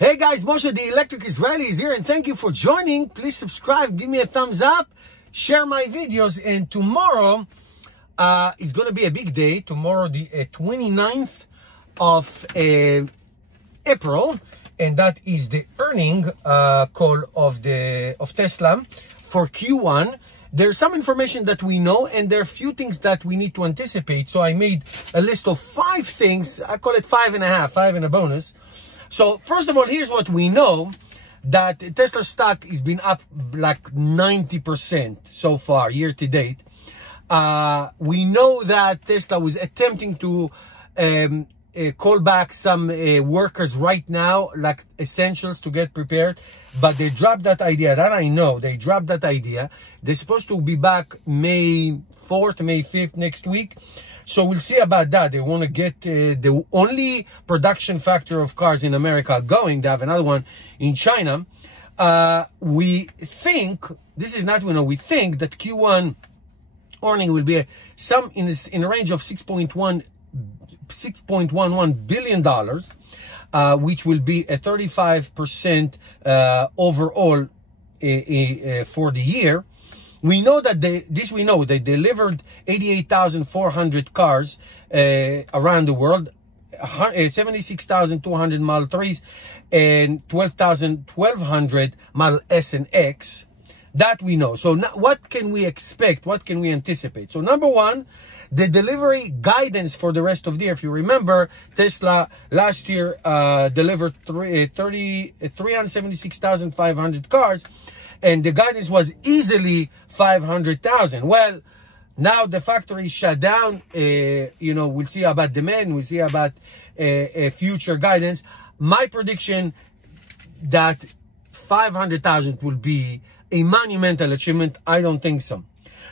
Hey guys, Moshe the Electric Israeli is here, and thank you for joining. Please subscribe, give me a thumbs up, share my videos, and tomorrow is going to be a big day. Tomorrow, the 29th of April, and that is the earning call of Tesla for Q1. There's some information that we know, and there are a few things that we need to anticipate. So I made a list of 5 things. I call it 5.5, 5 and a bonus. So first of all, here's what we know, that Tesla stock has been up like 90% so far, year to date. We know that Tesla was attempting to call back some workers right now, like essentials, to get prepared, but they dropped that idea. That I know, they dropped that idea. They're supposed to be back May 4th, May 5th next week. So we'll see about that. They want to get the only production factory of cars in America going. They have another one in China. We think, this is not we know, we think that Q1 earning will be in a range of $6.11 billion, which will be a 35% overall for the year. We know that they delivered 88,400 cars around the world, 76,200 Model 3s, and 1,200 Model S and X. That we know. So now, what can we expect? What can we anticipate? So number one, the delivery guidance for the rest of the year. If you remember, Tesla last year delivered 376,500 cars, and the guidance was easily 500,000. Well, now the factory is shut down. We'll see about demand. We'll see about future guidance. My prediction that 500,000 will be a monumental achievement. I don't think so.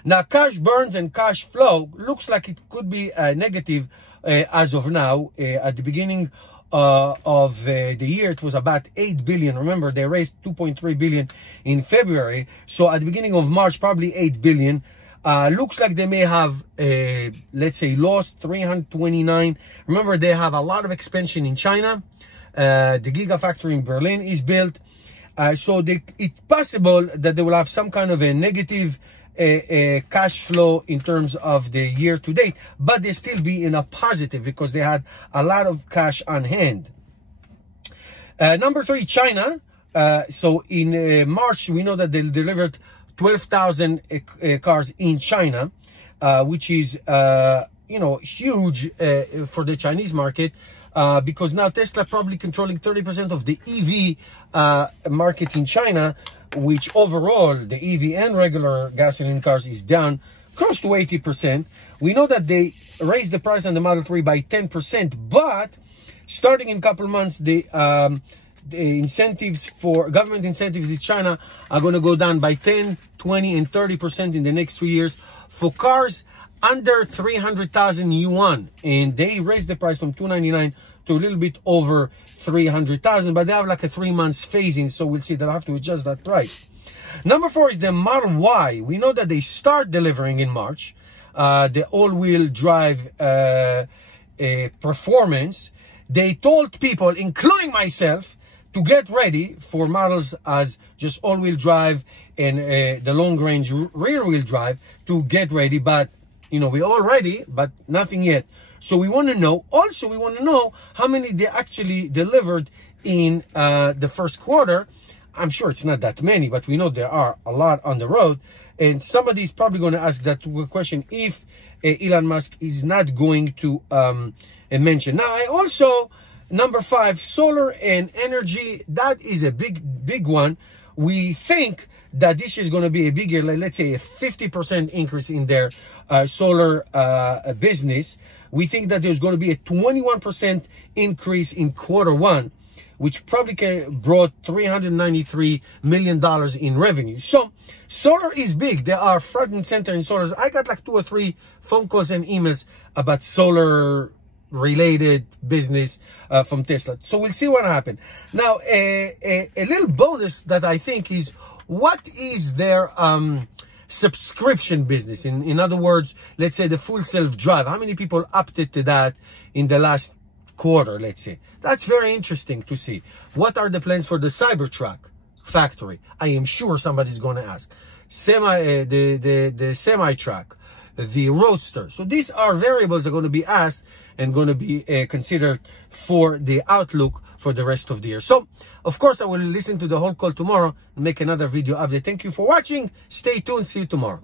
Now, cash burns and cash flow looks like it could be negative as of now. At the beginning of the year, it was about 8 billion. Remember, they raised 2.3 billion in February. So at the beginning of March, probably 8 billion. Looks like they may have, let's say, lost 329. Remember, they have a lot of expansion in China. The Gigafactory in Berlin is built. So it's possible that they will have some kind of a negative cash flow in terms of the year to date, but they still be in a positive because they had a lot of cash on hand. Number 3, China. So in March, we know that they delivered 12,000 cars in China, which is huge for the Chinese market, because now Tesla probably controlling 30% of the EV market in China, which overall the EV and regular gasoline cars is down close to 80%. We know that they raised the price on the Model 3 by 10%, but starting in a couple months, the incentives for government incentives in China are going to go down by 10, 20, and 30% in the next 2 years for cars under 300,000 yuan, and they raised the price from 299 to a little bit over 300,000, but they have like a 3 months phasing, so we'll see. They'll have to adjust that price. Number 4 is the Model Y. We know that they start delivering in March. The all-wheel drive performance. They told people, including myself, to get ready for models as just all-wheel drive and the long-range rear-wheel drive to get ready, but we're all ready, but nothing yet. So we want to know, also we want to know how many they actually delivered in the first quarter. I'm sure it's not that many, but we know there are a lot on the road. And somebody is probably going to ask that question if Elon Musk is not going to mention. Now, I also, number 5, solar and energy. That is a big one. We think that this year is going to be a big year, let's say a 50% increase in their solar business. We think that there's going to be a 21% increase in Q1, which probably brought $393 million in revenue. So solar is big. They are front and center in solar. I got like 2 or 3 phone calls and emails about solar related business from Tesla. So we'll see what happens. Now, a little bonus that I think is, what is their subscription business? In other words, let's say the full self-drive. How many people opted to that in the last quarter, let's say. That's very interesting to see. What are the plans for the Cybertruck factory? I am sure somebody's going to ask. The semi-truck, the roadster. So these are variables that are going to be asked and going to be considered for the outlook for the rest of the year. So, of course, I will listen to the whole call tomorrow and make another video update. Thank you for watching. Stay tuned. See you tomorrow.